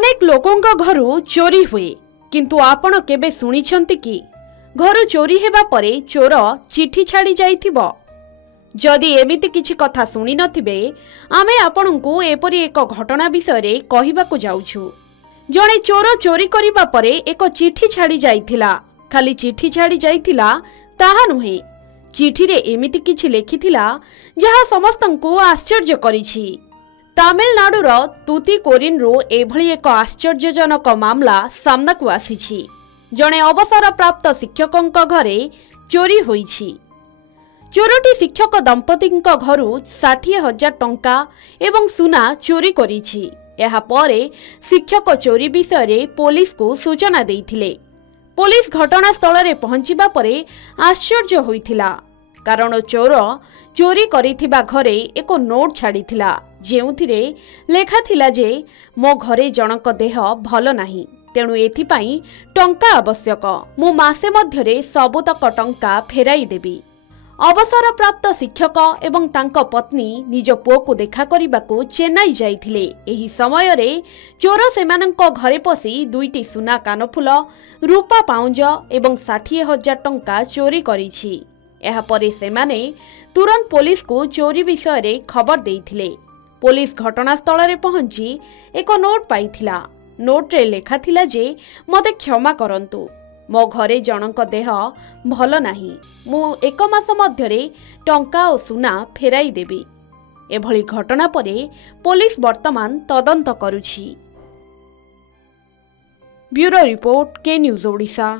अनेक लोकों घरु चोरी हुए किंतु आपण केबे सुनिछंती कि घर चोरी हेबा परे चोर चिठी छाड़ी जाइथिबो। जदि एमिति किछि कथा सुनि नथिबे आमे आपणको एपरि एक घटना विषय रे कहिबाकू जाउछु। जणे चोर चोरी करिबा परे एक चिठी छाड़ी जाइथिला। खाली चिठी छाड़ी जाइथिला ताहा नुहे, चिठी रे एमिति किछि लेखिथिला जहा समस्तंको आश्चर्य करिछि। तामिलनाडुर तुतीकोरिन रु एभली एक आश्चर्यजनक मामला सामना को आसीछि। जणे अवसर प्राप्त शिक्षकंक घरे चोरी होईछि। चोरटी शिक्षक दंपतिंक घरु 60,000 टंका एवं सुना चोरी करिछि। एहा परे शिक्षक चोरी विषय रे पुलिस को सूचना देइथिले। पुलिस घटनास्थल रे पहुंचिबा परे आश्चर्य होइथिला, कारण चोर चोरी करिथिबा घरे एक नोट छाड़िथिला जेउथिरे लेखा थिला जे मो घरे जनक देह भल नाही, तेणु एथिपाई टंका आवश्यक, मु मासे मध्यरे सबुतक टंका फेराई देबी। अवसर प्राप्त शिक्षक एवं तांको पत्नी निज पुओ को देखा करिबाकू चेन्नई जाइथिले। एही समय रे चोर सेमानंको घरे पसी 2टी सुना कानफुल, रूपा पाउंज एवं 60,000 टंका चोरी करिछि। एहा परे सेमाने तुरंत पुलिस को चोरी विषय रे खबर देइथिले। पुलिस घटनास्थल रे पहुंची एक नोट पाइथिला। नोट रे लेखा थिला जे मते क्षमा करंतु, मो घरे जनक देह भल नाही, मु 1 मास मध्यरे टंका और सुना फेराई देबी। एभली घटना परे पुलिस वर्तमान तदंत करुछि। ब्यूरो रिपोर्ट, के न्यूज ओडिशा।